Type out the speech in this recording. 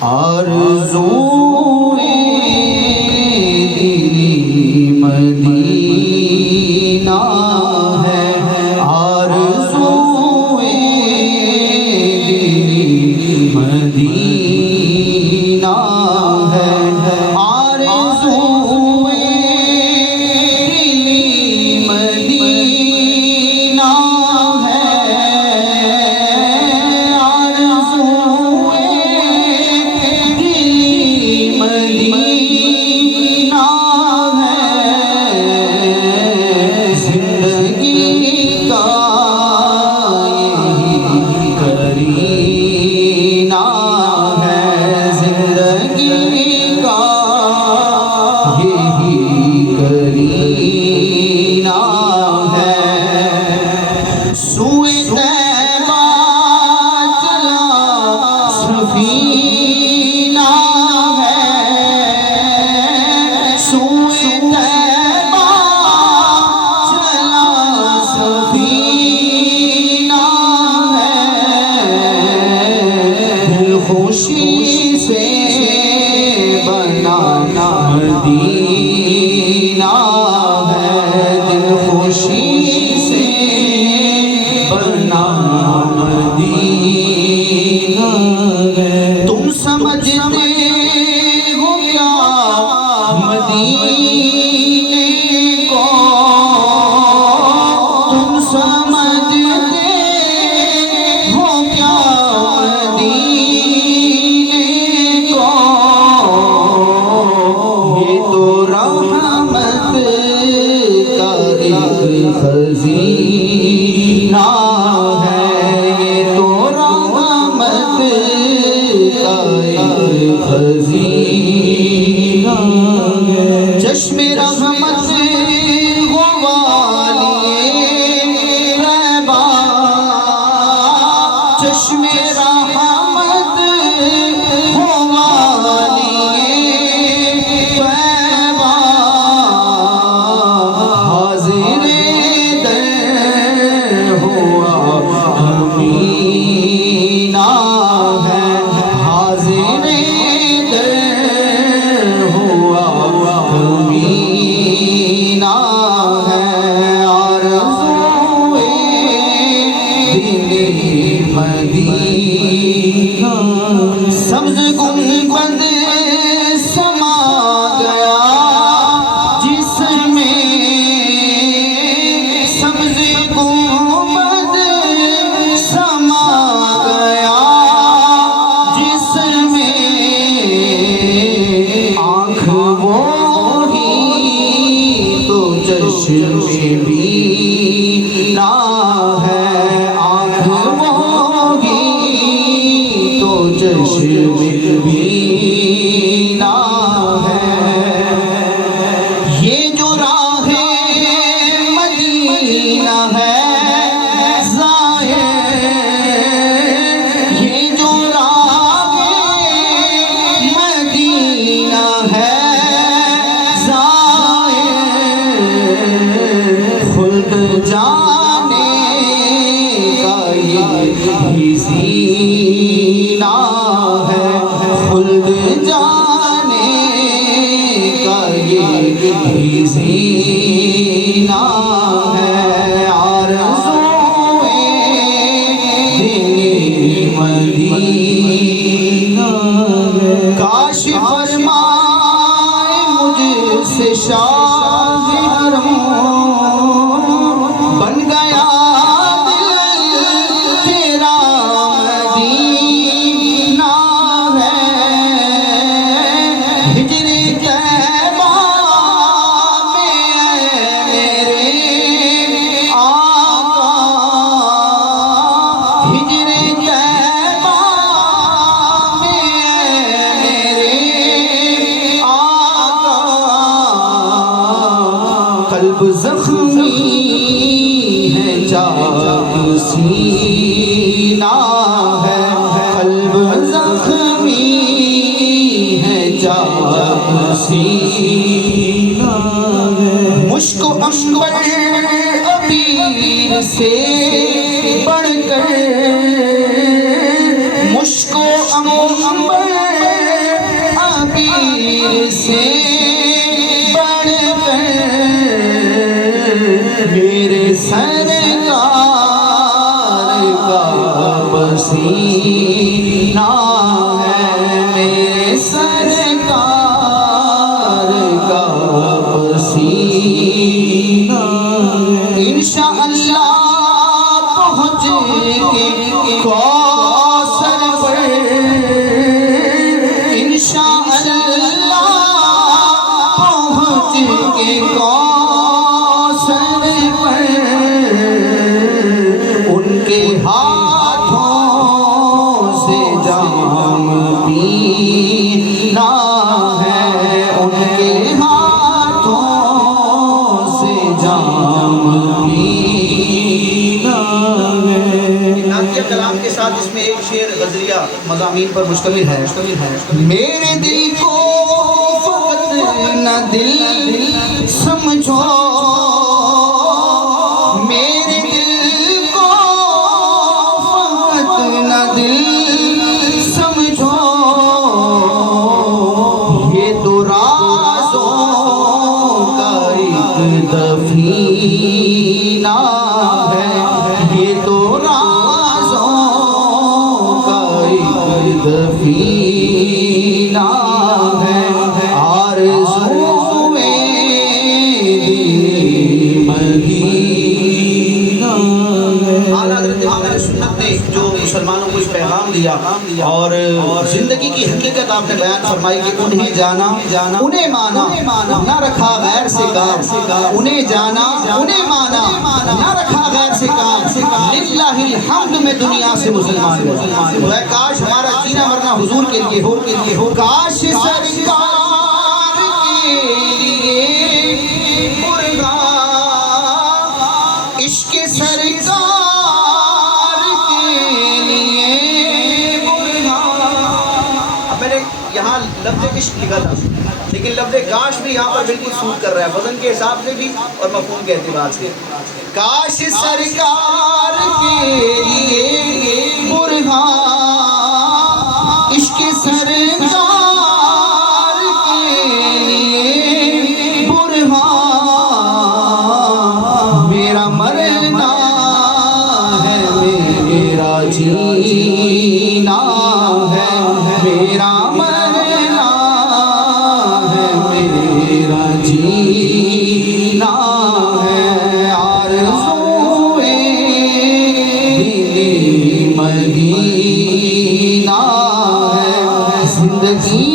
آرزوئے دلی مدینہ ہے، آرزوئے دلی مدینہ ہے، آرزوئے دلی مدینہ ہے، آرزوئے دلی مدینہ ہے، زندگی کا یہی کرینہ ہے، زندگی کا یہی کرینہ ہے، سوئے طیبہ چلا سفینہ ہے، سوئے طیبہ چلا سفینہ ہے، دل خوشی سے بنانا مدینہ ہے، دل خوشی سے بنانا مدینہ ہے، تم سمجھتے ہو کیا مدینے کو، تم سمجھتے ہو کیا مدینے کو، یہ تو رحمت کا ایک خزینہ ہے، یہ تو رحمت کا ایک خزینہ ہے، چشم رحمت ہو والی طیبہ، چشم رحمت ہو والی طیبہ، حاضر در ہوا امینہ ہے، حاضر در ہوا امینہ ہے، آرزوئے دلی مدینہ، سبز گنبد سما گیا جسم میں، سبز گنبد سما گیا جسم میں، آنکھ وہی تو چشم بینا ہے، آنکھ وہی تو چشم بینا ہے، یہ جو راہ مدینہ ہے ظاہر، یہ جو راہ مدینہ ہے ظاہر، خلد جانے کا یہی زینہ ہے، خلد جانے کا یہی زینہ ہے، آرزوئے دلی مدینہ ہے، کاش فرمائے مجھ سے شاہ حرم، بن گیا دل تیرا مدینہ ہے، ہجر طیبہ میں میرے آقا، ہجر طیبہ میں میرے آقا، قلب زخمی ہے چاک سینہ ہے، قلب زخمی ہے چاک سینہ ہے، مشک و عنبر عبیر سے بڑھ کر، مشک و عنبر امیر سے بڑھ کر میرے سرکار کا پسینہ ہے، میرے سرکار کا پسینہ ہے۔ انشاءاللہ پہنچ کے کوثر پر، انشاءاللہ پہنچ کے کوثر پر ان کے ہاتھوں سے جام پینا ہے، ان کے ہاتھوں سے جام پینا ہے۔ نعتیہ کلام کے ساتھ اس میں ایک شعر غزلیہ مضامین پر مشتمل ہے۔ میرے دل کو فقط نہ دل سمجھو، میرے دل کو فقط نہ دل سمجھو، یہ تو رازوں کا ایک دفینہ ہے، یہ تو رازوں کا ایک دفینہ ہے، آرزوئے مدینہ ہے۔ اعلیٰ حضرت امام سنت نے جو مسلمانوں کو اس پیغام دیا اور زندگی کی حقیقت آپ نے بیان فرمائی کہ انہیں جانا انہیں مانا نہ رکھا غیر سے کام، انہیں جانا انہیں مانا نہ رکھا غیر سے کام، للہ الحمد میں دنیا سے مسلمان ہو۔ کاش ہمارا جینا مرنا حضور کے لیے ہو، کاش سرکار کے لیے قربان، عشق سرکار کے لیے قربان۔ اب میں نے یہاں لفظ عشق لکھا تھا لیکن لفظ کاش بھی یہاں پر بالکل سوٹ کر رہا ہے، وزن کے حساب سے بھی اور مفہوم کے اعتبار سے۔ کاش سرکار کے لیے برہان، عشق سرکار کے لیے برہان، میرا مرنا ہے میرا جینا ہے، میرا مرنا ہے میرا جینا ہے، آرزوئے مدینہ ہے، زندگی